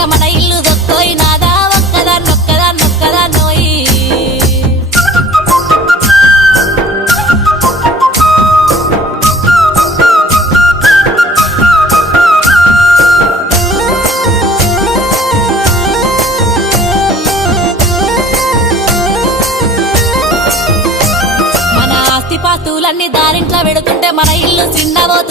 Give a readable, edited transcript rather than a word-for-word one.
దొంగ మన ఇల్లు దొక్కోయి నాదా ఒక్కదాన్నోయి పాతులన్నీ దారింట్లో పెడుతుంటే మన ఇల్లు చిన్నబోతుంది